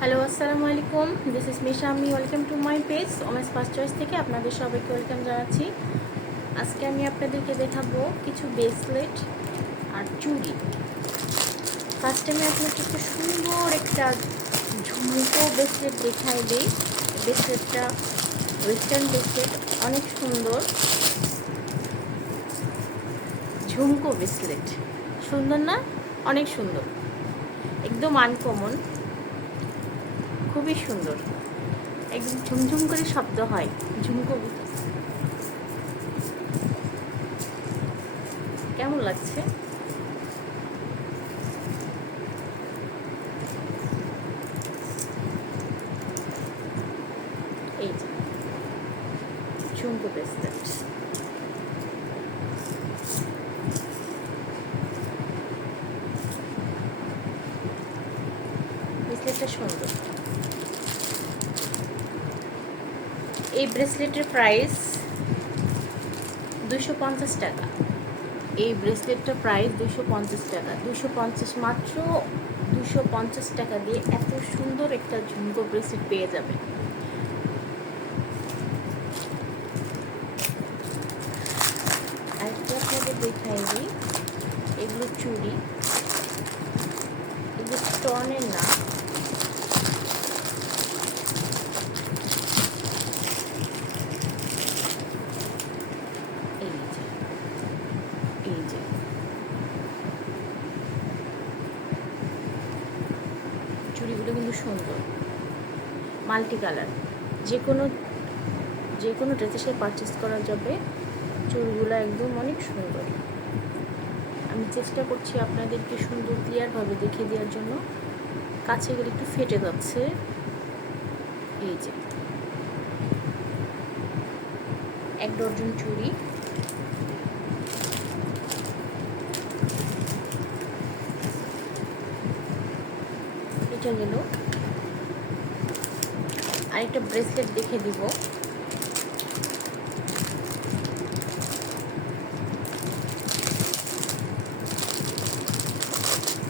Hello, আসসালামু আলাইকুম। This is মিশা। আমি welcome to my page women's first choice থেকে আপনাদের সবাইকে ওয়েলকাম জানাচ্ছি। আজকে আমি আপনাদেরকে দেখাবো কিছু ব্রেসলেট আর চুড়ি। ফার্স্ট টাইমে আপনাকে একটু সুন্দর একটা ঝুমকো ব্রেসলেট দেখাই দিই। ব্রেসলেটটা ওয়েস্টার্ন ব্রেসলেট, অনেক সুন্দর ঝুমকো ব্রেসলেট। সুন্দর না? অনেক সুন্দর, একদম আনকমন, খুবই সুন্দর, একদম ঝুমঝুম করে শব্দ হয়। ঝুমকো কেমন লাগছে? এই যে ঝুমকো ব্রেসলেট, ব্রেসলেটটা সুন্দর। এই ব্রেসলেটের প্রাইস 250 টাকা। এই ব্রেসলেটটার প্রাইস 250 টাকা। 250, মাত্র 250 টাকা দিয়ে এত সুন্দর একটা ঝুমকো ব্রেসলেট পেয়ে যাবেন। আরেকটা আপনাদের দেখাই দিই, এগুলো চুড়ি, এগুলো স্টোনের না, এই যে এই যে চুড়িগুলো কিন্তু সুন্দর, মাল্টি কালার, যে কোনো ড্রেসের সাথে পারচেস করা যাবে। চুড়িগুলো একদম অনেক সুন্দর। আমি চেষ্টা করছি আপনাদেরকে সুন্দর ক্লিয়ারভাবে দেখিয়ে দেওয়ার জন্য। কাছে গেলে একটু ফেটে যাচ্ছে। এই যে 1 ডজন চুড়ি, এটা গেল। আরেকটা ব্রেসলেট দেখে দিব।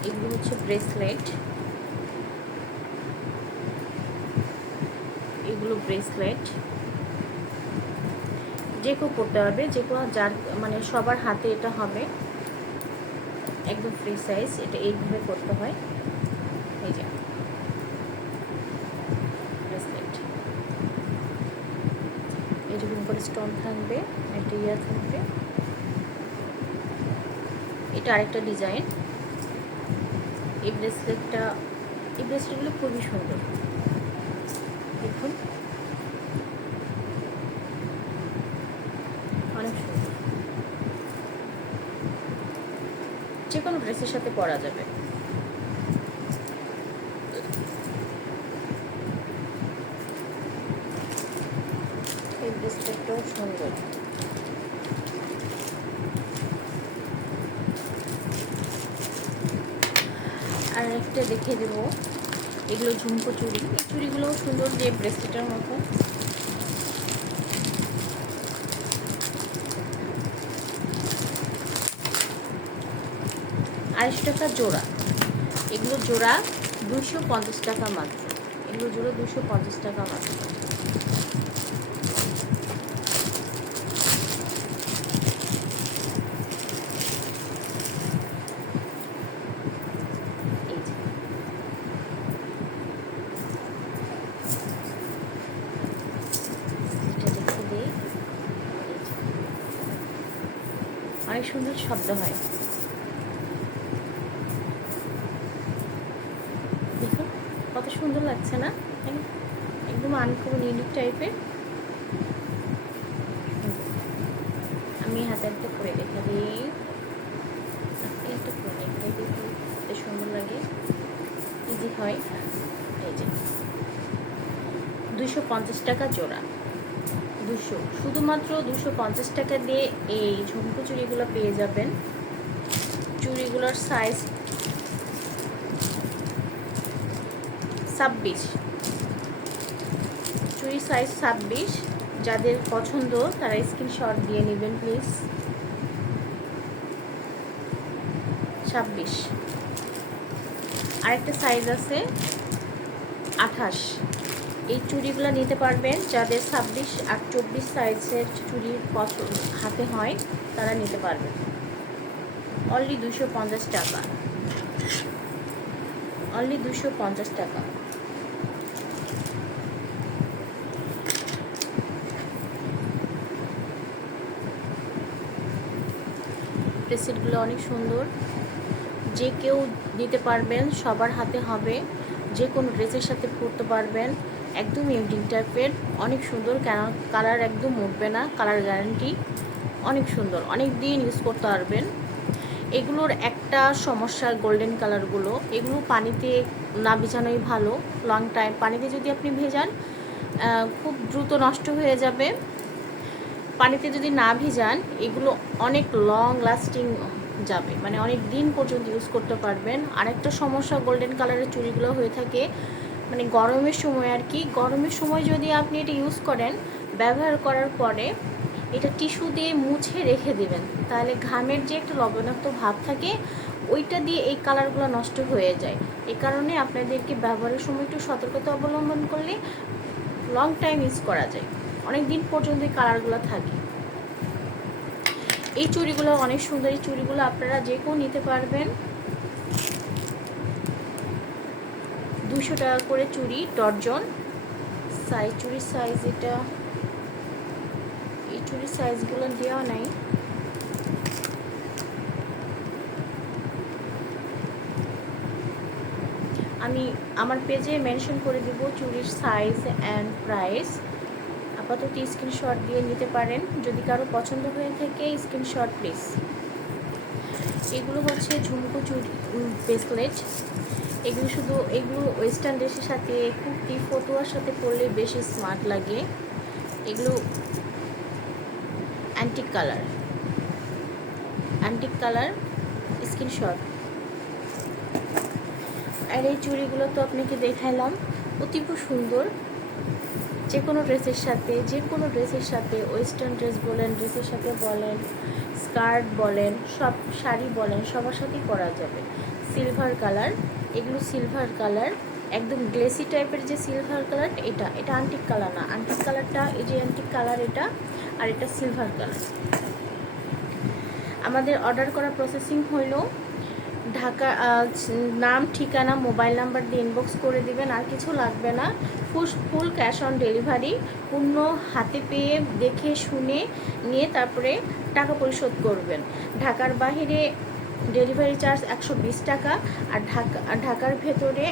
এগুলো হচ্ছে ব্রেসলেট, এগুলো ব্রেসলেট যে কেউ পড়তে পারবে, যে কোনো যার মানে সবার হাতে এটা হবে, একদম ফ্রি সাইজ। এটা এইভাবে করতে হয়। এই যে ব্রেসলেট, এরকম করে স্টোন থাকবে, একটা ইয়া থাকবে। এটা আরেকটা ডিজাইন। এই ব্রেসলেটগুলো খুবই সুন্দর, দেখুন অনেক সুন্দর, যে কোনো ড্রেসের সাথে পরা যাবে। এই ব্রেসলেটটাও সুন্দর। আর একটা দেখে দেবো, এগুলো ঝুমকো চুড়ি। এই চুড়িগুলোও সুন্দর, যে ব্রেসলেটের মতো। 250 টাকা জোড়া। এগুলো জোড়া 250 টাকা মাত্র। এগুলো জোড়া 250 টাকা মাত্র। এই যে এটা দেখে দিই, অনেক সুন্দর শব্দ হয়। দেখুন কত সুন্দর লাগছে না? একদম আনকমন, ইউনিক টাইপের। আমি হাতে একটা করে দেখে দিই, একটা করে দেখে দিই, এত সুন্দর লাগে, ইজি হয়। এই যে 250 টাকা জোড়া। শুধুমাত্র 250 টাকা দিয়ে এই ঝুমকো চুড়িগুলো পেয়ে যাবেন। চুড়িগুলোর সাইজ 26, চুড়ি সাইজ 26। যাদের পছন্দ তারা স্ক্রিনশট দিয়ে নেবেন প্লিজ। 26। আরেকটা সাইজ আছে 28। এই চুড়িগুলো নিতে পারবেন যাদের 26 আর 24 সাইজের চুড়ির হাতে হয়, তারা নিতে পারবেন। অনলি 250 টাকা, অনলি 250 টাকা। ব্রেসলেটগুলো অনেক সুন্দর, যে কেউ দিতে পারবেন, সবার হাতে হবে, যে কোনো ড্রেসের সাথে পরতে পারবেন। একদম ইউনিক টাইপের, অনেক সুন্দর, কেন কালার একদম উঠবে না, কালার গ্যারান্টি, অনেক সুন্দর, অনেক দিন ইউজ করতে পারবেন। এগুলোর একটা সমস্যা, গোল্ডেন কালারগুলো, এগুলো পানিতে না ভিজানোই ভালো। লং টাইম পানিতে যদি আপনি ভেজান খুব দ্রুত নষ্ট হয়ে যাবে। পানিতে যদি না ভিজান এগুলো অনেক লং লাস্টিং যাবে, মানে অনেক দিন পর্যন্ত ইউজ করতে পারবেন। আরেকটা সমস্যা গোল্ডেন কালারের চুড়িগুলো হয়ে থাকে মানে গরমের সময় আর কি, গরমের সময় যদি আপনি এটা ইউজ করেন, ব্যবহার করার পরে এটা টিস্যু দিয়ে মুছে রেখে দেবেন, তাহলে ঘামের যে একটা লবণাক্ত ভাব থাকে ওইটা দিয়ে এই কালারগুলো নষ্ট হয়ে যায়। এই কারণে আপনাদেরকে ব্যবহারের সময় একটু সতর্কতা অবলম্বন করলে লং টাইম ইউজ করা যায়, অনেক দিন পর্যন্ত এই কালারগুলো থাকে। এই চুড়িগুলো অনেক সুন্দর, এই চুড়িগুলো আপনারা যে কেউ নিতে পারবেন। 200 টাকা করে চুড়ি ডর্জন। সাইজ, চুড়ির সাইজ এটা, এই চুড়ির সাইজগুলো দেওয়া নাই। আমি আমার পেজে মেনশন করে দিব চুড়ির সাইজ অ্যান্ড প্রাইস। আপাতত স্ক্রিনশট দিয়ে নিতে পারেন, যদি কারো পছন্দ হয়ে থাকে স্ক্রিনশট প্লিজ। এগুলো হচ্ছে ঝুমকো চুড়ি ব্রেসলেট। এগুলো ওয়েস্টার্ন ড্রেসের সাথে, কুর্তি ফতুয়ার সাথে পরলে বেশি স্মার্ট লাগে। এগুলো অ্যান্টিক কালার, স্ক্রিনশট। আর এই চুড়িগুলো তো আপনাকে দেখাইলাম, অতীব সুন্দর, যে কোনো ড্রেসের সাথে, ওয়েস্টার্ন ড্রেস বলেন, ড্রেসের সাথে বলেন, স্কার্ট বলেন, সব শাড়ি বলেন, সবার সাথেই পরা যাবে। সিলভার কালার, এগুলো সিলভার কালার, একদম গ্লেসি টাইপের যে সিলভার কালার, এটা আন্টিক কালার না, আন্টিক কালারটা এই যে অ্যান্টিক কালার এটা, আর এটা সিলভার কালার। আমাদের অর্ডার করা প্রসেসিং হইল ঢাকা, নাম, ঠিকানা, মোবাইল নাম্বার দিয়ে ইনবক্স করে দিবেন, আর কিছু লাগবে না। ফুল ক্যাশ অন ডেলিভারি, পণ্য হাতে পেয়ে দেখে শুনে নিয়ে তারপরে টাকা পরিশোধ করবেন। ঢাকার বাইরে ডেলিভারি চার্জ 120 টাকা, আর ঢাকার ভেতরে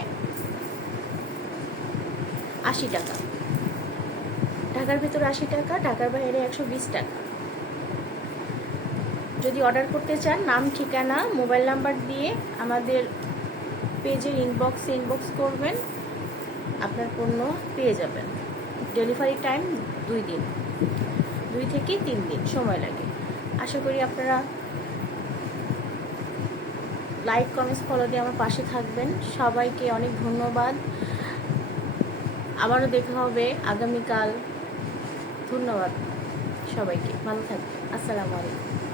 80 টাকা। ঢাকার ভেতরে 80 টাকা, ঢাকার বাইরে 120 টাকা। যদি অর্ডার করতে চান, নাম, ঠিকানা, মোবাইল নাম্বার দিয়ে আমাদের পেজের ইনবক্স করবেন, আপনার পণ্য পেয়ে যাবেন। ডেলিভারি টাইম 2 থেকে 3 দিন সময় লাগে। আশা করি আপনারা লাইক, কমেন্টস, ফলো দিয়ে আমার পাশে থাকবেন। সবাইকে অনেক ধন্যবাদ, আবারও দেখা হবে আগামীকাল। ধন্যবাদ সবাইকে, ভালো থাকবেন, আসসালামু আলাইকুম।